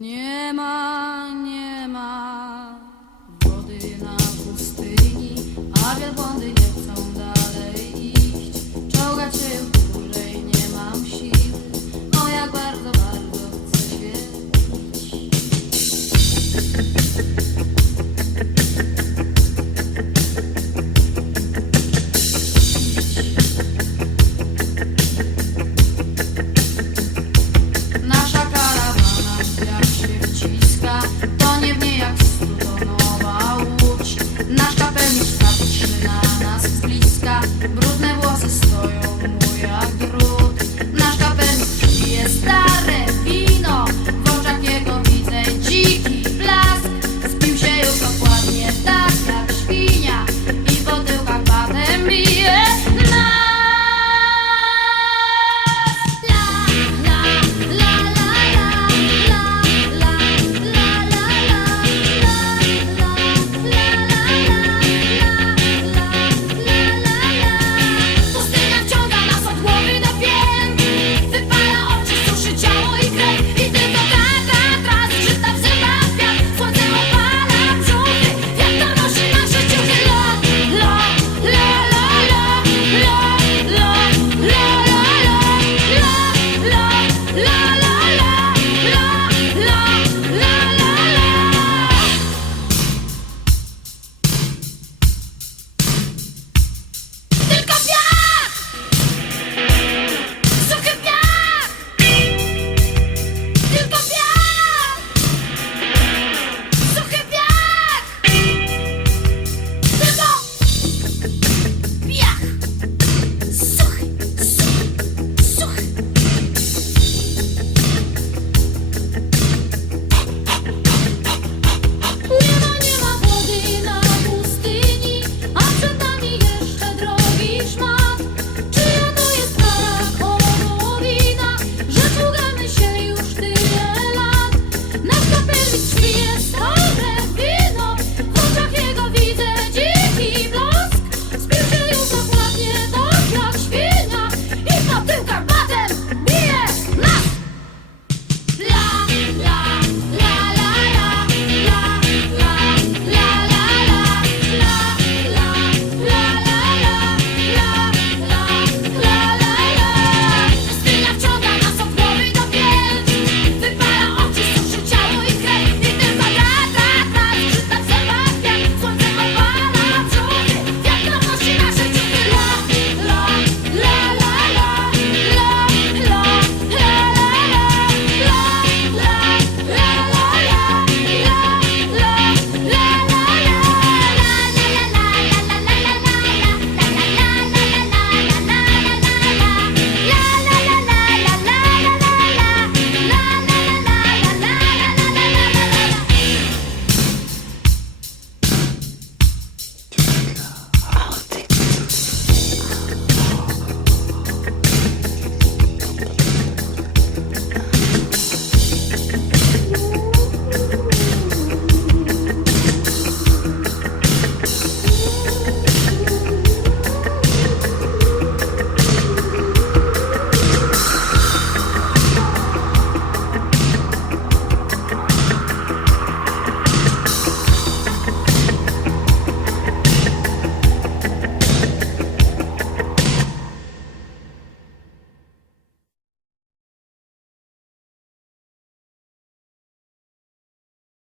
Nie ma